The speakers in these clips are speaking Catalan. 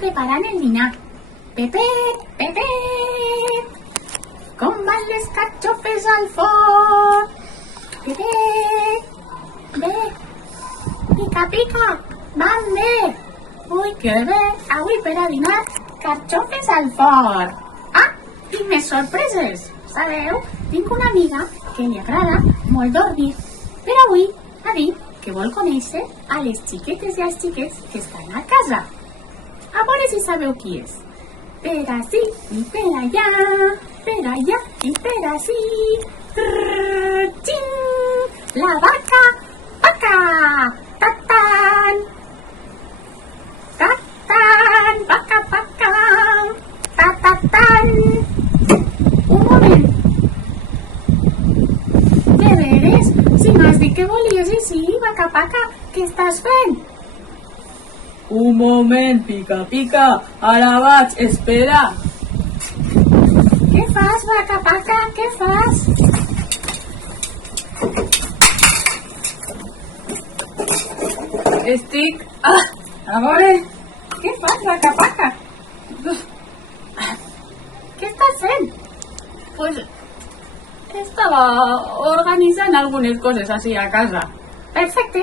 preparant el dinar. Pepet, Pepet, com van les carxofes al forn? Pepet, bé, pica, pica, van bé. Ui, que bé, avui per a dinar, carxofes al forn. Ah, tinc més sorpreses. Sabeu? Tinc una amiga que li agrada molt dormir, però avui ha dit que vol conèixer a les xiquetes i als xiquets que estan a casa. A veure si sabeu qui és. Per ací i per allà i per ací. Trrr-xin! La vaca, vaca! Ta-tan! Ta-tan! Vaca, vaca! Ta-ta-tan! Un moment. De veres, si m'has dit que volies així, vaca, vaca, què estàs fent? Un moment, pica, pica, ara vaig, espera. Què fas, vaca, vaca, què fas? Estic... a veure... Què fas, vaca, vaca? Què estàs fent? Pues... estava organitzant algunes coses així a casa. Perfecte.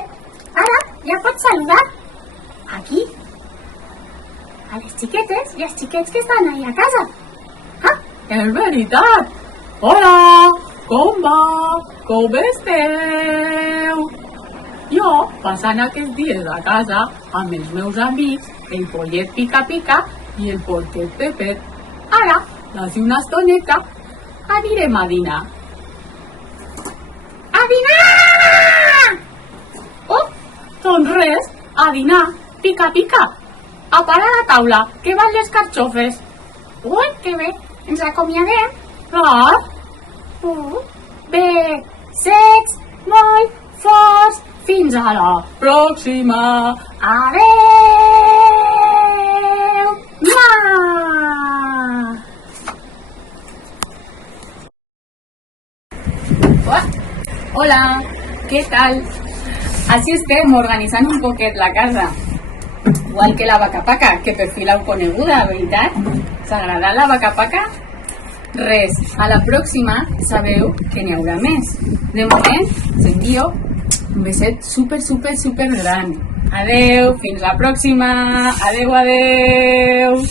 Ara ja pots saludar. Aquí. A les xiquetes i als xiquets que estan ahí a casa. Ah, És veritat! Hola! Com va? Com esteu? Jo, passant aquests dies a casa amb els meus amics, el pollet pica pica i el porquet Pepet. Ara, d'ací una estoneta, anirem a dinar. a dinar! Oh, doncs res, a dinar, pica pica. A parar la taula, que van les carxofes. Ui, que bé. Ens acomiadem. Clar, Bé, secs, molt forts. fins a la pròxima. Adeu! Ma! Hola, què tal? Així estem organitzant un poquet la casa. Igual que la vaca paca, que per fi l'heu coneguda, veritat? S'ha agradat la vaca paca? Res, a la pròxima sabeu que n'hi haurà més. De moment, us envio un beset super gran. Adeu, fins la pròxima. Adeu, adeu.